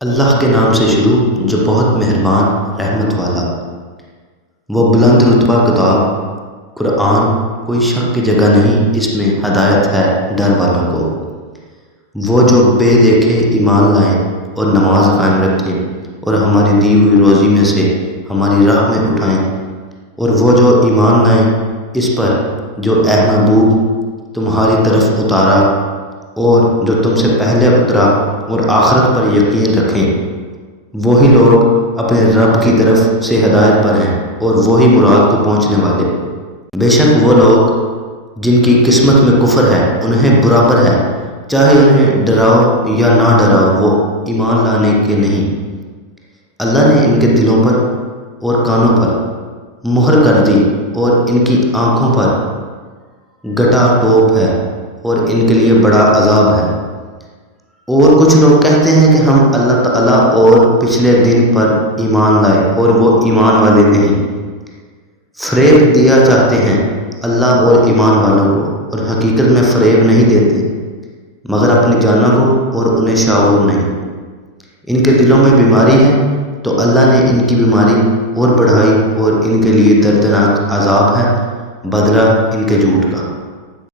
اللہ کے نام سے شروع جو بہت مہربان رحمت والا۔ وہ بلند رتبہ کتاب قرآن کوئی شک کی جگہ نہیں، اس میں ہدایت ہے ڈر والوں کو۔ وہ جو بے دیکھے ایمان لائیں اور نماز قائم رکھیں اور ہماری دی ہوئی روزی میں سے ہماری راہ میں اٹھائیں، اور وہ جو ایمان لائیں اس پر جو اے محبوب تمہاری طرف اتارا اور جو تم سے پہلے اترا، اور آخرت پر یقین رکھیں، وہی لوگ اپنے رب کی طرف سے ہدایت پر ہیں اور وہی مراد کو پہنچنے والے۔ بے شک وہ لوگ جن کی قسمت میں کفر ہے انہیں برابر ہے، چاہے انہیں ڈراؤ یا نہ ڈراؤ، وہ ایمان لانے کے نہیں۔ اللہ نے ان کے دلوں پر اور کانوں پر مہر کر دی اور ان کی آنکھوں پر گٹا ٹوپ ہے اور ان کے لیے بڑا عذاب ہے۔ اور کچھ لوگ کہتے ہیں کہ ہم اللہ تعالیٰ اور پچھلے دن پر ایمان لائے، اور وہ ایمان والے نہیں۔ فریب دیا چاہتے ہیں اللہ اور ایمان والوں کو، اور حقیقت میں فریب نہیں دیتے مگر اپنی جانوں کو، اور انہیں شعور نہیں۔ ان کے دلوں میں بیماری ہے تو اللہ نے ان کی بیماری اور بڑھائی، اور ان کے لیے دردناک عذاب ہے بدلہ ان کے جھوٹ کا۔